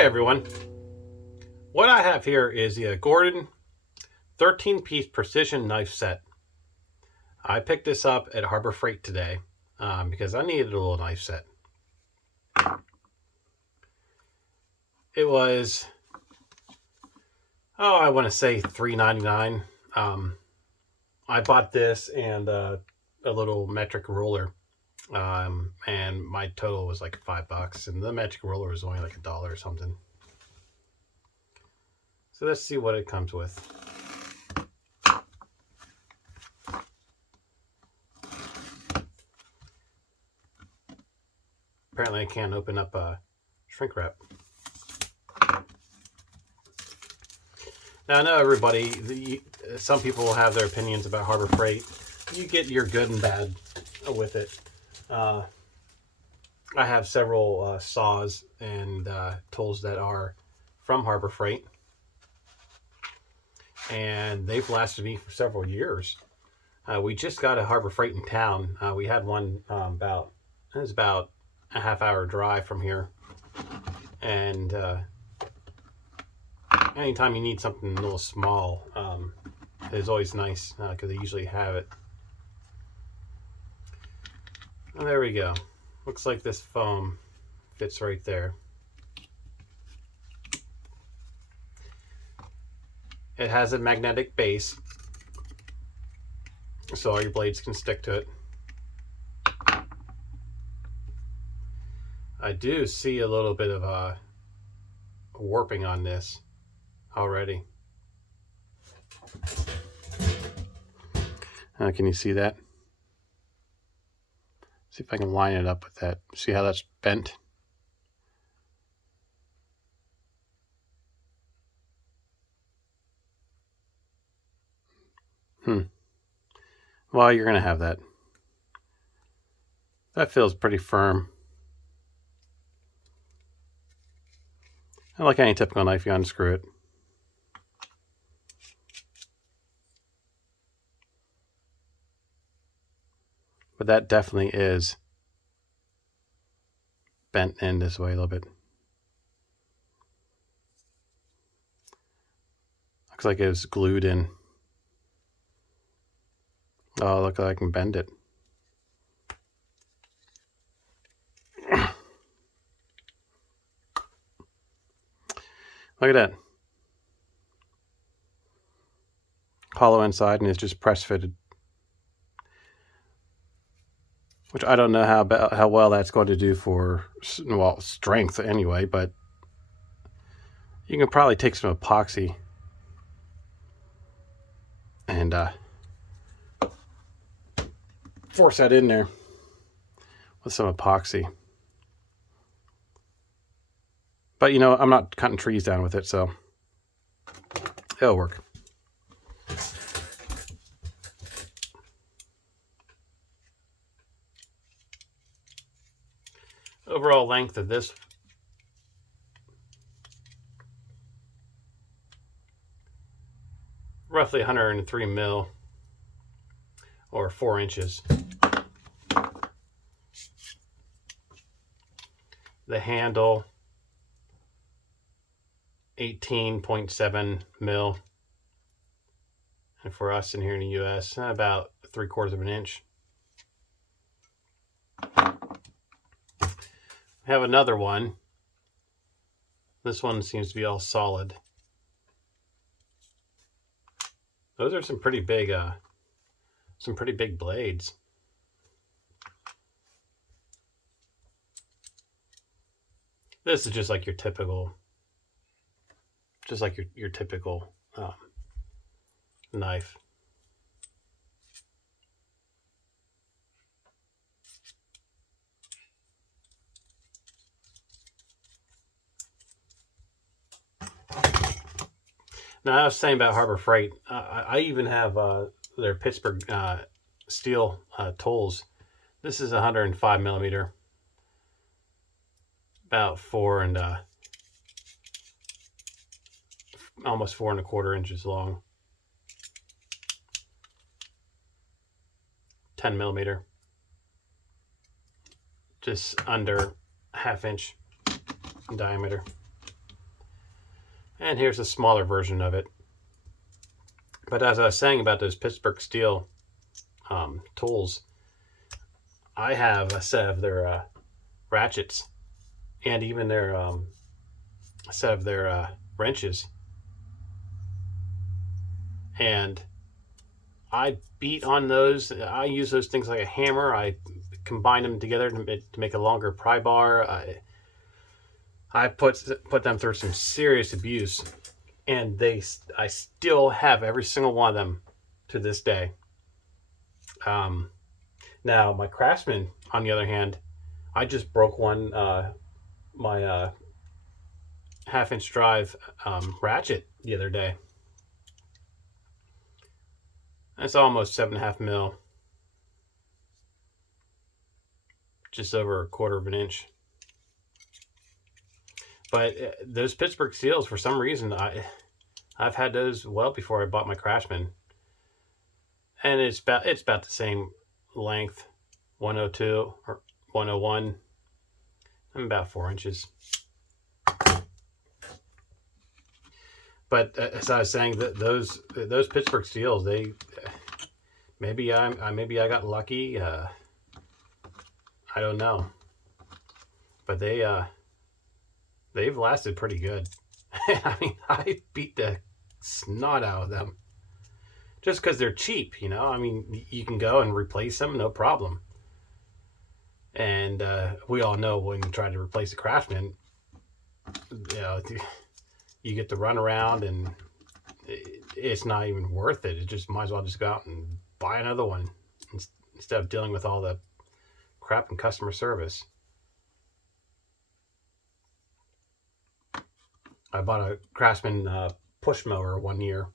Hey everyone, what I have here is the Gordon 13-piece precision knife set. I picked this up at Harbor Freight today because I needed a little knife set. It was, I want to say $3.99. I bought this and a little metric ruler, and my total was like $5, and the metric ruler was only like $1 or something. So let's see what it comes with. Apparently I can't open up shrink wrap. Now I know everybody, some people will have their opinions about Harbor Freight. You get your good and bad with it. I have several saws and tools that are from Harbor Freight, and they've lasted me for several years. We just got a Harbor Freight in town. We had one it was about a half-hour drive from here, and anytime you need something a little small, it's always nice because they usually have it. And there we go. Looks like this foam fits right there. It has a magnetic base, so all your blades can stick to it. I do see a little bit of warping on this already. Can you see that? See if I can line it up with that. See how that's bent? Well, you're going to have that. That feels pretty firm. And like any typical knife, you unscrew it. But that definitely is bent in this way a little bit. Looks like it was glued in. Oh, look, I can bend it. Look at that. Hollow inside, and it's just press fitted. Which I don't know how well that's going to do for, well, strength anyway, but you can probably take some epoxy and force that in there with some epoxy. But, I'm not cutting trees down with it, so it'll work. Overall length of this roughly 103 mil or 4 inches. The handle 18.7 mil, and for us in here in the US, about 3/4 of an inch. I have another one. This one seems to be all solid. Those are some pretty big blades. This is just like your typical knife. Now, I was saying about Harbor Freight, I even have their Pittsburgh steel tools. This is 105 millimeter, about 4 and almost 4 1/4 inches long. 10 millimeter, just under ½ inch in diameter. And here's a smaller version of it. But as I was saying about those Pittsburgh Steel tools, I have a set of their ratchets and even their set of their wrenches. And I beat on those. I use those things like a hammer. I combine them together to make a longer pry bar. I put them through some serious abuse, and I still have every single one of them to this day. Now my Craftsman, on the other hand, I just broke one my half-inch drive ratchet the other day. That's almost 7.5 mil, just over a quarter of an inch. But those Pittsburgh Steels, for some reason, I've had those well before I bought my Craftsman, and it's about the same length, 102 or 101. I'm about 4 inches. But as I was saying, those Pittsburgh Steels, maybe I got lucky. I don't know, but they've lasted pretty good. I mean, I beat the snot out of them just because they're cheap. You know, I mean, you can go and replace them, no problem. And we all know when you try to replace a Craftsman, you know, you get to run around and it's not even worth it. It just might as well just go out and buy another one instead of dealing with all the crap in customer service. I bought a Craftsman push mower one year,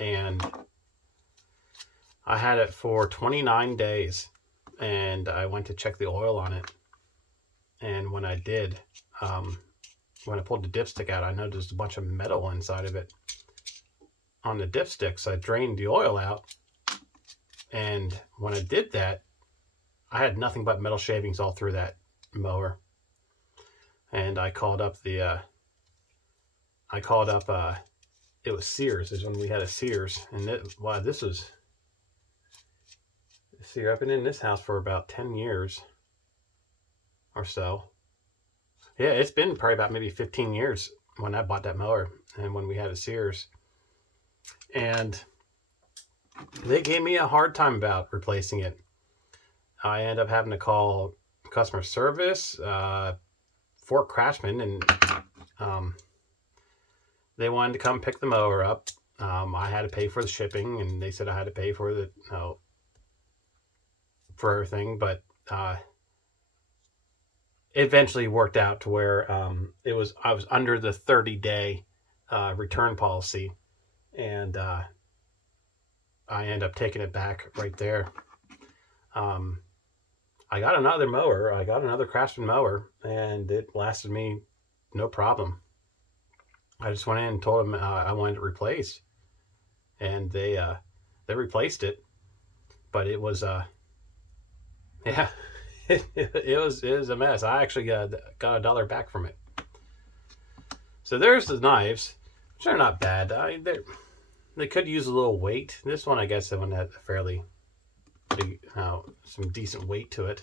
and I had it for 29 days, and I went to check the oil on it. And when I did, when I pulled the dipstick out, I noticed a bunch of metal inside of it on the dipstick. So I drained the oil out, and when I did that, I had nothing but metal shavings all through that mower. And I called up it was Sears. This is when we had a Sears, and this was, see, I've been in this house for about 10 years or so. Yeah, it's been probably about maybe 15 years when I bought that mower and when we had a Sears. And they gave me a hard time about replacing it. I ended up having to call customer service for Craftsman, and they wanted to come pick the mower up. I had to pay for the shipping, and they said I had to pay for for everything, but it eventually worked out to where I was under the 30-day return policy, and I ended up taking it back right there. I got another mower. I got another Craftsman mower, and it lasted me no problem. I just went in and told them I wanted it replaced, and they replaced it. But it was yeah, it was a mess. I actually got $1 back from it. So there's the knives, which are not bad. They could use a little weight. This one, I guess, that one had a fairly big, some decent weight to it.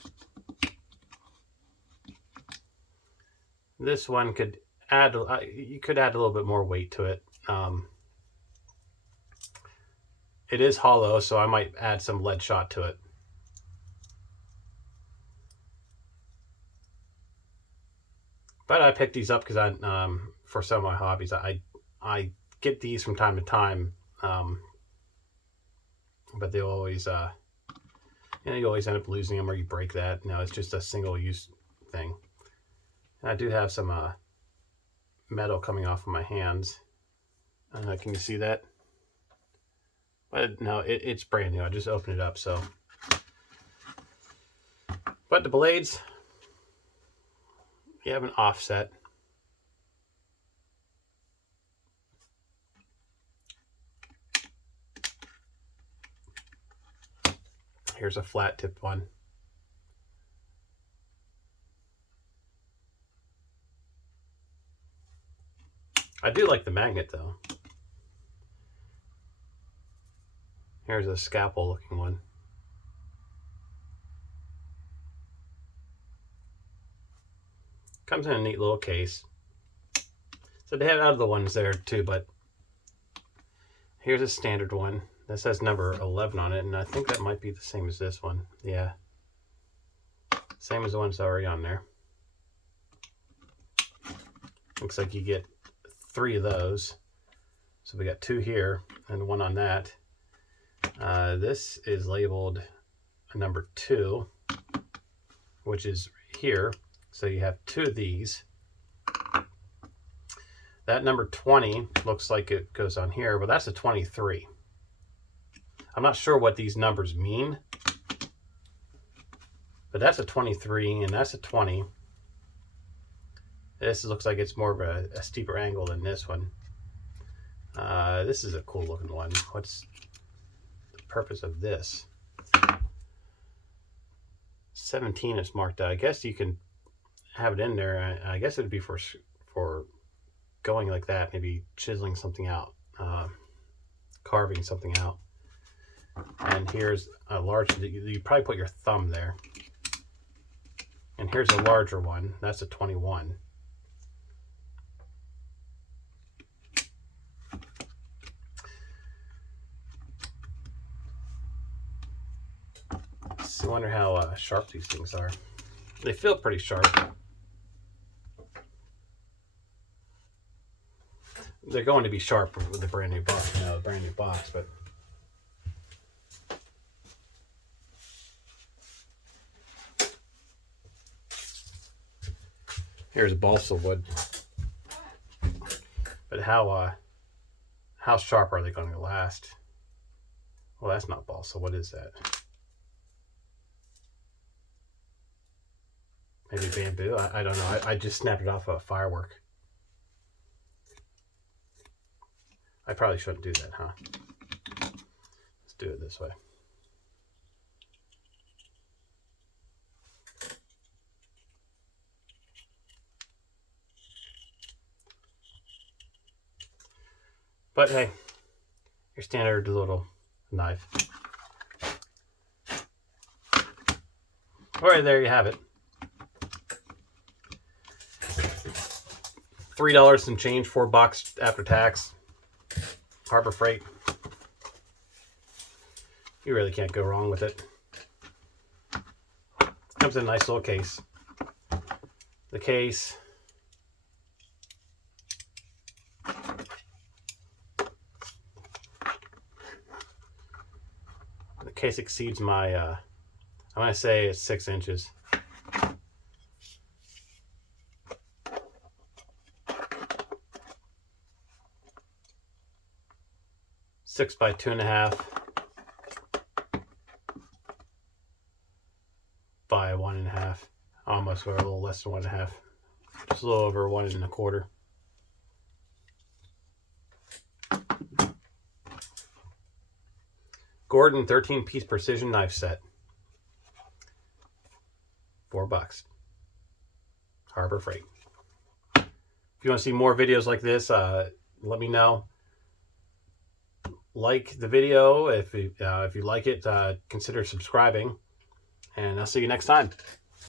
This one could add, you could add a little bit more weight to it. It is hollow, so I might add some lead shot to it. But I picked these up because for some of my hobbies, I get these from time to time, but they always, you always end up losing them, or you break that. No, it's just a single-use thing. And I do have some metal coming off of my hands. Can you see that? But no, it's brand new. I just opened it up, so. But the blades, you have an offset. Here's a flat tip one. I do like the magnet though. Here's a scalpel looking one. Comes in a neat little case. So they have other ones there too, but here's a standard one. This has number 11 on it, and I think that might be the same as this one. Yeah. Same as the ones already on there. Looks like you get 3 of those. So we got 2 here and 1 on that. This is labeled number 2, which is here. So you have 2 of these. That number 20 looks like it goes on here, but that's a 23. I'm not sure what these numbers mean, but that's a 23 and that's a 20. This looks like it's more of a steeper angle than this one. This is a cool looking one. What's the purpose of this? 17 is marked out. I guess you can have it in there. I guess it would be for going like that, maybe chiseling something out, carving something out. And here's a large, you probably put your thumb there. And here's a larger one. That's a 21. I wonder how sharp these things are. They feel pretty sharp. They're going to be sharp with the brand new box, but here's balsa wood. But how sharp are they going to last? Well, that's not balsa. What is that? Maybe bamboo? I don't know. I just snapped it off a firework. I probably shouldn't do that, huh? Let's do it this way. But hey, your standard little knife. All right, there you have it. $3 and change, $4 after tax. Harbor Freight. You really can't go wrong with it. Comes in a nice little case. The case exceeds my I'm gonna say it's 6 inches. Six by 2.5 by 1.5, almost, or a little less than 1.5, just a little over 1.25. Gordon 13-piece precision knife set, $4. Harbor Freight. If you want to see more videos like this, let me know. Like the video if you like it. Consider subscribing, and I'll see you next time.